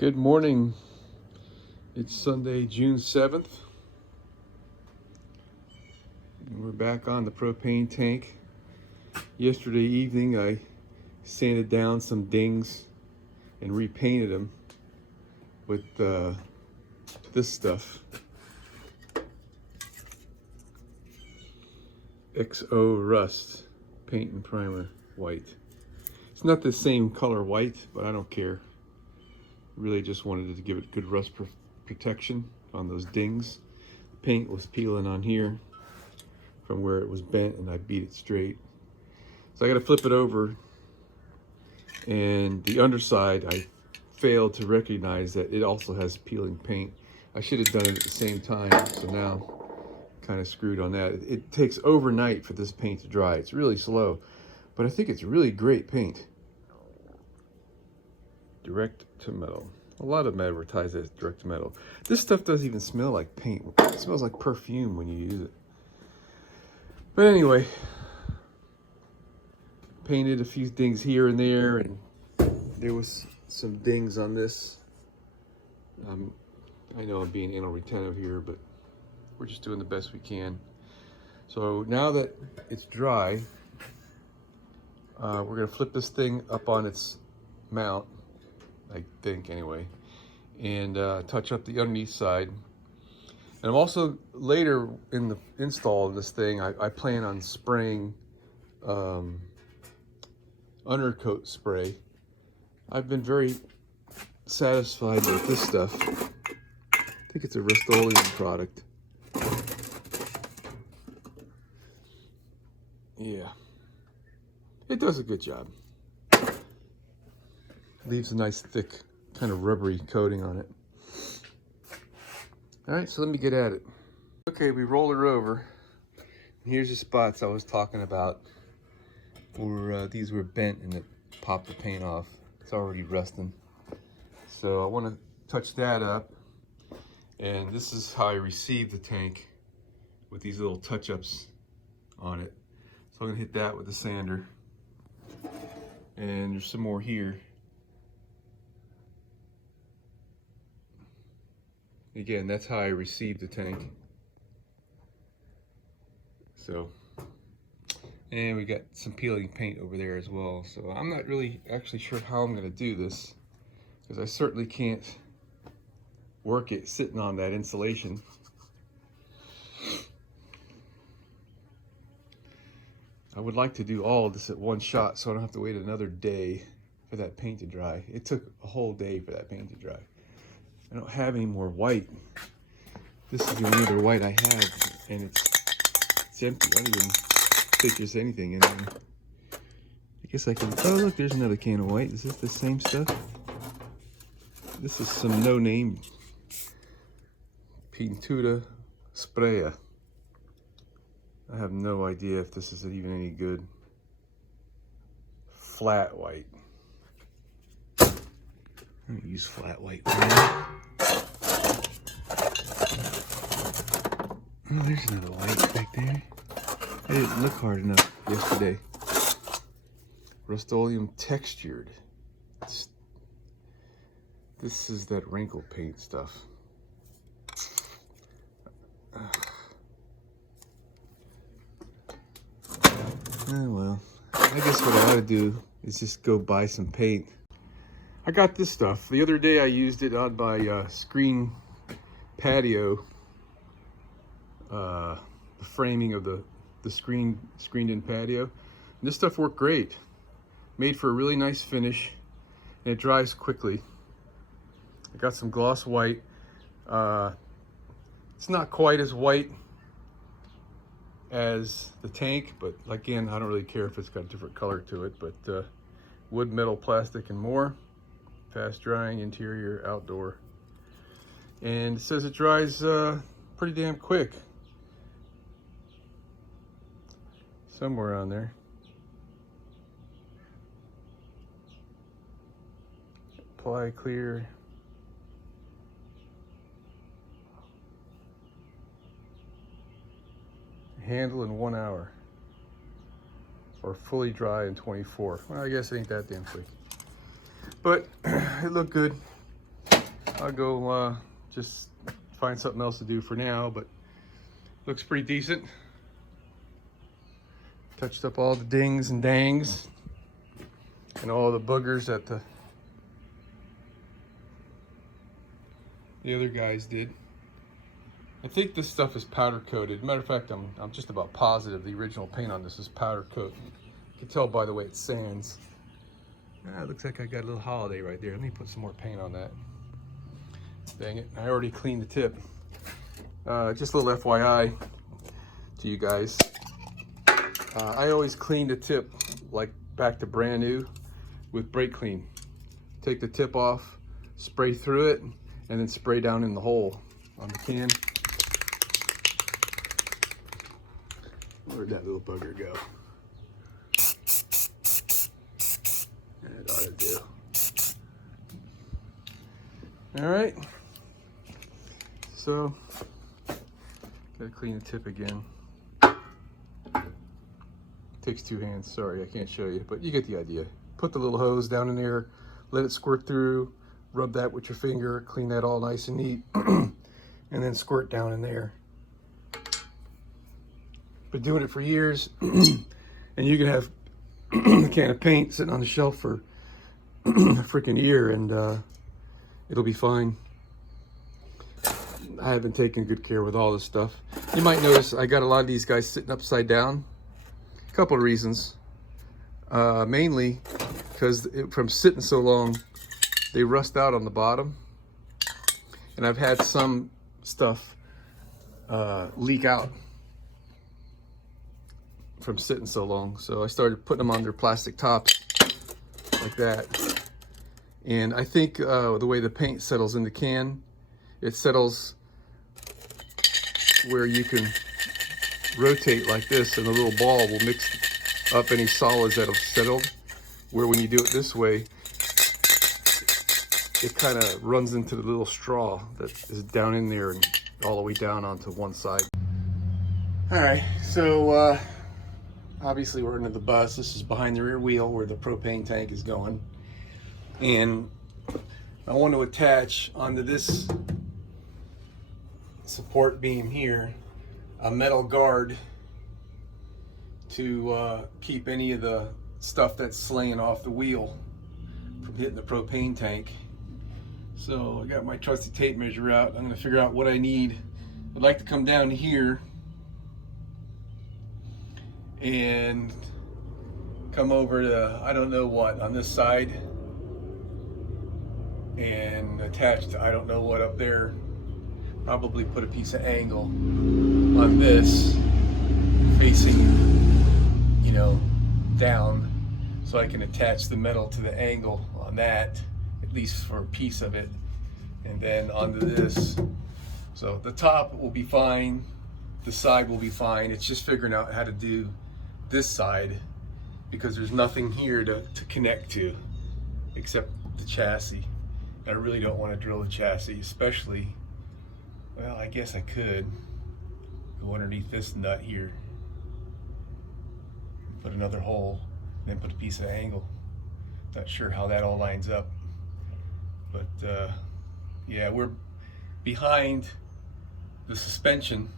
Good morning. It's Sunday, June 7th. And we're back on the propane tank. Yesterday evening, I sanded down some dings and repainted them with this stuff. XO Rust paint and primer white. It's not the same color white, but I don't care. Really just wanted to give it good rust protection on those dings. The paint was peeling on here from where it was bent, and I beat it straight. So I got to flip it over, and the underside I failed to recognize that it also has peeling paint. I should have done it at the same time, so now kind of screwed on that. It takes overnight for this paint to dry. It's really slow, but I think it's really great paint. Direct to metal. A lot of them advertise as direct to metal. This stuff doesn't even smell like paint. It smells like perfume when you use it. But anyway, painted a few things here and there, and there was some dings on this. I know I'm being anal retentive here, but we're just doing the best we can. So now that it's dry, we're gonna flip this thing up on its mount, I think anyway, and touch up the underneath side. And I'm also, later in the install of this thing, I plan on spraying undercoat spray. I've been very satisfied with this stuff. I think it's a Rust-Oleum product. Yeah, it does a good job. Leaves a nice thick kind of rubbery coating on it. All right, so let me get at it. Okay, we roll her over. Here's the spots I was talking about where these were bent and it popped the paint off. It's already rusting. So I want to touch that up. And this is how I received the tank, with these little touch-ups on it. So I'm gonna hit that with a sander. And there's some more here. Again, that's how I received the tank. So, and we got some peeling paint over there as well. So I'm not really actually sure how I'm gonna do this, because I certainly can't work it sitting on that insulation. I would like to do all of this at one shot so I don't have to wait another day for that paint to dry. It took a whole day for that paint to dry. I don't have any more white. This is the only other white I have, and it's empty. I don't even think there's anything in there. I guess I can, oh look, there's another can of white. Is this the same stuff? This is some no-name Pintura Spraya. I have no idea if this is even any good. Flat white. I'm gonna use flat white. Oh, there's another white back there. I didn't look hard enough yesterday. Rust-Oleum textured. This is that wrinkle paint stuff. Oh well, I guess what I ought to do is just go buy some paint. I got this stuff. The other day I used it on my screen patio. The framing of the screened-in patio. And this stuff worked great. Made for a really nice finish, and it dries quickly. I got some gloss white. It's not quite as white as the tank, but again, I don't really care if it's got a different color to it. But wood, metal, plastic, and more. Fast drying, interior, outdoor. And it says it dries pretty damn quick. Somewhere on there. Apply clear. Handle in 1 hour. Or fully dry in 24. Well, I guess it ain't that damn quick. But it looked good. I'll go just find something else to do for now, but looks pretty decent. Touched up all the dings and dangs and all the boogers that the other guys did. I think this stuff is powder coated. Matter of fact, I'm just about positive the original paint on this is powder coat. You can tell by the way it sands. It looks like I got a little holiday right there. Let me put some more paint on that. Dang it, I already cleaned the tip. Just a little FYI to you guys. I always clean the tip like back to brand new with brake clean. Take the tip off, spray through it, and then spray down in the hole on the can. Where'd that little bugger go? That ought to do. All right. So, gotta clean the tip again. Takes two hands. Sorry, I can't show you, but you get the idea. Put the little hose down in there, let it squirt through, rub that with your finger, clean that all nice and neat, and then squirt down in there. Been doing it for years, and you can have a can of paint sitting on the shelf for a freaking year, and it'll be fine. I have been taking good care with all this stuff. You might notice I got a lot of these guys sitting upside down. A couple of reasons. Mainly because from sitting so long, they rust out on the bottom. And I've had some stuff leak out from sitting so long. So I started putting them on their plastic tops like that. And I think the way the paint settles in the can, it settles where you can rotate like this and the little ball will mix up any solids that have settled, where when you do it this way, it kind of runs into the little straw that is down in there and all the way down onto one side. All right, so obviously we're into the bus. This is behind the rear wheel where the propane tank is going. And I want to attach onto this support beam here a metal guard to keep any of the stuff that's slaying off the wheel from hitting the propane tank. So I got my trusty tape measure out. I'm going to figure out what I need. I'd like to come down here and come over to I don't know what on this side and attach to I don't know what up there. Probably put a piece of angle on this facing, you know, down, so I can attach the metal to the angle on that, at least for a piece of it, and then onto this. So the top will be fine, the side will be fine. It's just figuring out how to do this side because there's nothing here to connect to except the chassis. And I really don't want to drill the chassis, especially, well, I guess I could go underneath this nut here, put another hole, and then put a piece of angle. Not sure how that all lines up, but yeah, we're behind the suspension.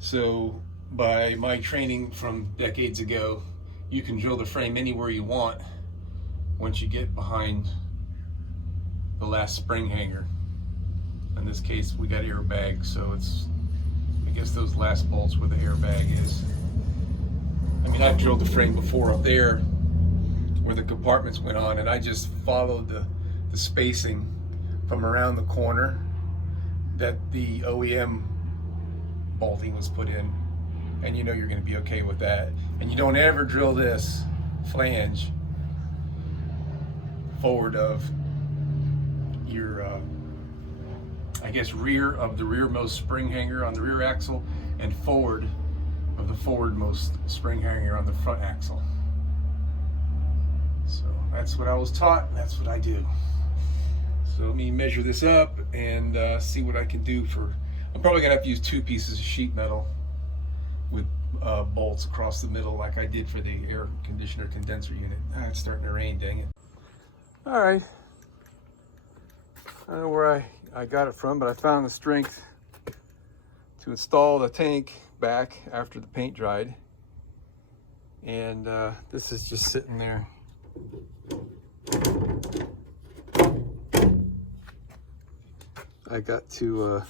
So by my training from decades ago, you can drill the frame anywhere you want once you get behind the last spring hanger. In this case, we got airbag, so it's, I guess those last bolts where the airbag is. I mean, I've drilled the frame before up there where the compartments went on, and I just followed the spacing from around the corner that the OEM bolting was put in, and you know you're going to be okay with that. And you don't ever drill this flange forward of your I guess rear of the rearmost spring hanger on the rear axle and forward of the forwardmost spring hanger on the front axle. So that's what I was taught, and that's what I do. So let me measure this up and see what I can do for, I'm probably gonna have to use 2 pieces of sheet metal with bolts across the middle like I did for the air conditioner condenser unit. It's starting to rain, dang it. All right. I don't know where I got it from, but I found the strength to install the tank back after the paint dried. And this is just sitting there. I got to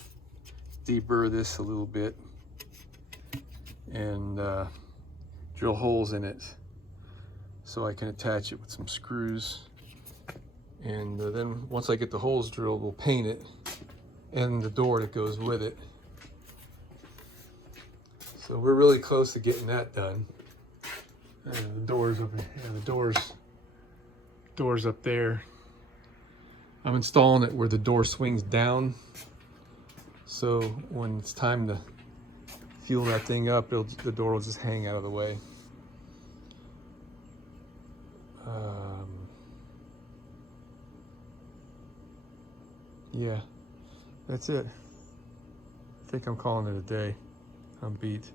deburr this a little bit and drill holes in it so I can attach it with some screws. And then once I get the holes drilled, we'll paint it and the door that goes with it. So we're really close to getting that done. And the doors up, the doors up there. I'm installing it where the door swings down. So when it's time to fuel that thing up, the door will just hang out of the way. Yeah, that's it. I think I'm calling it a day. I'm beat.